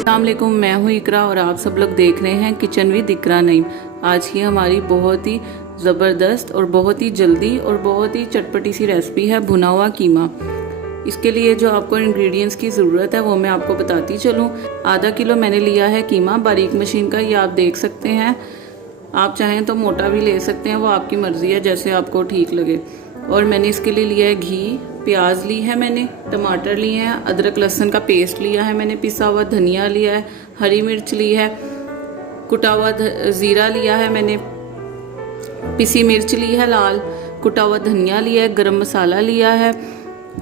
अस्सलाम वालेकुम, मैं हूँ इकरा और आप सब लोग देख रहे हैं किचन विद इकरा नईम। आज की हमारी बहुत ही ज़बरदस्त और बहुत ही जल्दी और बहुत ही चटपटी सी रेसिपी है भुना हुआ कीमा। इसके लिए जो आपको इंग्रेडिएंट्स की ज़रूरत है वो मैं आपको बताती चलूँ। आधा किलो मैंने लिया है कीमा, बारीक मशीन का, ये आप देख सकते हैं। आप चाहें तो मोटा भी ले सकते हैं, वो आपकी मर्ज़ी है, जैसे आपको ठीक लगे। और मैंने इसके लिए लिया है घी, प्याज ली है मैंने, टमाटर लिए हैं, अदरक लहसुन का पेस्ट लिया है मैंने, पिसा हुआ धनिया लिया है, हरी मिर्च ली है, कुटा हुआ ज़ीरा लिया है मैंने, पिसी मिर्च ली है लाल, कुटा हुआ धनिया लिया है, गरम मसाला लिया है,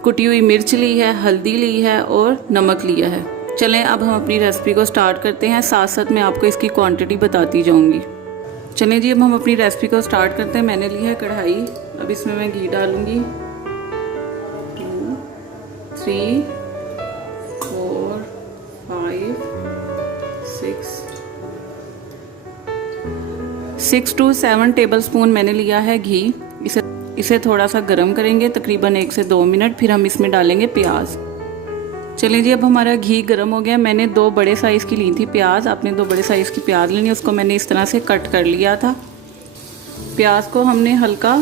कुटी हुई मिर्च ली है, हल्दी ली है और नमक लिया है। चलें अब हम अपनी रेसिपी को स्टार्ट करते हैं, साथ साथ मैं आपको इसकी क्वांटिटी बताती जाऊंगी। चलें जी, अब हम अपनी रेसिपी को स्टार्ट करते हैं। मैंने ली है कढ़ाई, अब इसमें मैं घी डालूंगी। 2, 3, 4, 5, 6 to 7 टेबलस्पून मैंने लिया है घी। इसे थोड़ा सा गर्म करेंगे, तकरीबन 1 से 2 मिनट, फिर हम इसमें डालेंगे प्याज। चलिए जी, अब हमारा घी गर्म हो गया। मैंने 2 बड़े साइज़ की ली थी प्याज, आपने 2 बड़े साइज़ की प्याज लेनी, उसको मैंने इस तरह से कट कर लिया था। प्याज को हमने हल्का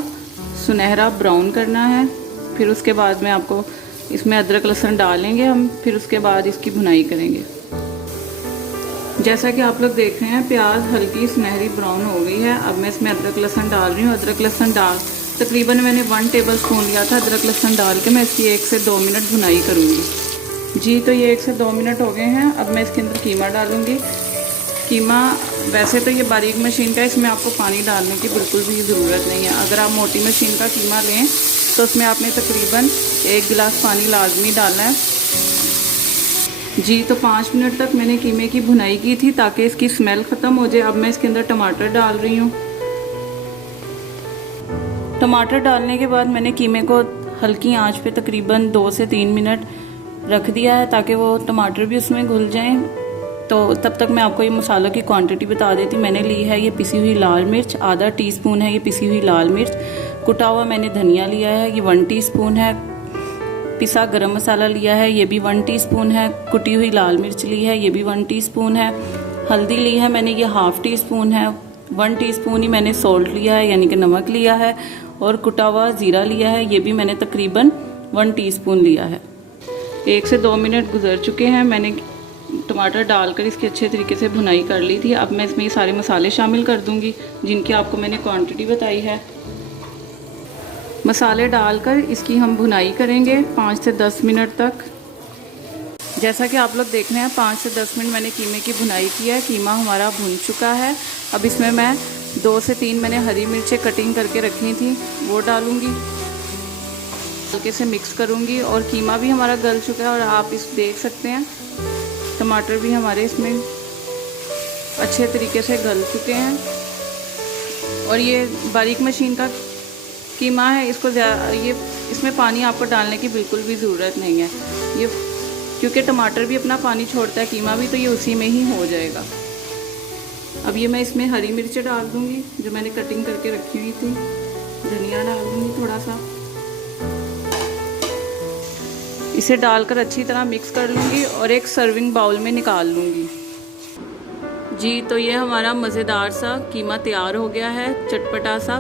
सुनहरा ब्राउन करना है, फिर उसके बाद में आपको इसमें अदरक लहसुन डालेंगे हम, फिर उसके बाद इसकी भुनाई करेंगे। जैसा कि आप लोग देख रहे हैं प्याज हल्की सुनहरी ब्राउन हो गई है। अब मैं इसमें अदरक लहसुन डाल रही हूँ। अदरक लहसुन डाल तकरीबन मैंने 1 टेबलस्पून लिया था। अदरक लहसुन डाल के मैं इसकी 1 से 2 मिनट भुनाई करूँगी जी। तो ये 1 से 2 मिनट हो गए हैं। अब मैं इसके अंदर कीमा डालूँगी। कीमा वैसे तो ये बारीक मशीन का है, इसमें आपको पानी डालने की बिल्कुल भी ज़रूरत नहीं है। अगर आप मोटी मशीन का कीमा लें तो उसमें आपने तकरीबन 1 गिलास पानी लाजमी डालना है जी। तो 5 मिनट तक मैंने कीमे की भुनाई की थी ताकि इसकी स्मेल ख़त्म हो जाए। अब मैं इसके अंदर टमाटर डाल रही हूँ। टमाटर डालने के बाद मैंने कीमे को हल्की आंच पे तकरीबन 2 से 3 मिनट रख दिया है ताकि वो टमाटर भी उसमें घुल जाएं। तो तब तक मैं आपको ये मसालों की क्वांटिटी बता देती। मैंने ली है ये पिसी हुई लाल मिर्च, आधा टीस्पून है ये पिसी हुई लाल मिर्च। कुटा हुआ मैंने धनिया लिया है, ये 1 टीस्पून है। पिसा गरम मसाला लिया है, ये भी 1 टीस्पून है। कुटी हुई लाल मिर्च ली है, ये भी 1 टीस्पून है। हल्दी ली है मैंने, ये 1/2 टीस्पून है। 1 टीस्पून ही मैंने सॉल्ट लिया है, यानी कि नमक लिया है। और कुटा हुआ ज़ीरा लिया है, ये भी मैंने तकरीबन 1 टीस्पून लिया है। 1 से 2 मिनट गुजर चुके हैं। मैंने टमाटर डालकर इसकी अच्छे तरीके से भुनाई कर ली थी। अब मैं इसमें ये सारे मसाले शामिल कर दूंगी जिनकी आपको मैंने क्वांटिटी बताई है। मसाले डालकर इसकी हम भुनाई करेंगे 5 से 10 मिनट तक। जैसा कि आप लोग देख रहे हैं 5 से 10 मिनट मैंने कीमे की भुनाई की है। कीमा हमारा भुन चुका है। अब इसमें मैं 2 से 3 मैंने हरी मिर्चें कटिंग करके रखी थी, वो डालूंगी। हल्के से मिक्स करूंगी और कीमा भी हमारा गल चुका है और आप इस देख सकते हैं टमाटर भी हमारे इसमें अच्छे तरीके से गल चुके हैं। और ये बारीक मशीन का कीमा है, इसमें पानी आपको डालने की बिल्कुल भी ज़रूरत नहीं है। ये क्योंकि टमाटर भी अपना पानी छोड़ता है, कीमा भी, तो ये उसी में ही हो जाएगा। अब ये मैं इसमें हरी मिर्च डाल दूँगी जो मैंने कटिंग करके रखी हुई थी। धनिया डाल दूँगी थोड़ा सा। इसे डालकर अच्छी तरह मिक्स कर लूँगी और एक सर्विंग बाउल में निकाल लूँगी जी। तो ये हमारा मज़ेदार सा कीमा तैयार हो गया है, चटपटा सा।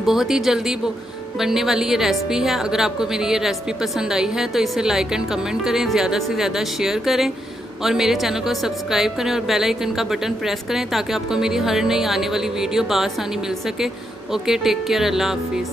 बहुत ही जल्दी बनने वाली ये रेसिपी है। अगर आपको मेरी ये रेसिपी पसंद आई है तो इसे लाइक एंड कमेंट करें, ज़्यादा से ज़्यादा शेयर करें और मेरे चैनल को सब्सक्राइब करें और बेल आइकन का बटन प्रेस करें ताकि आपको मेरी हर नई आने वाली वीडियो बआसानी मिल सके। ओके, टेक केयर, अल्लाह हाफिज़।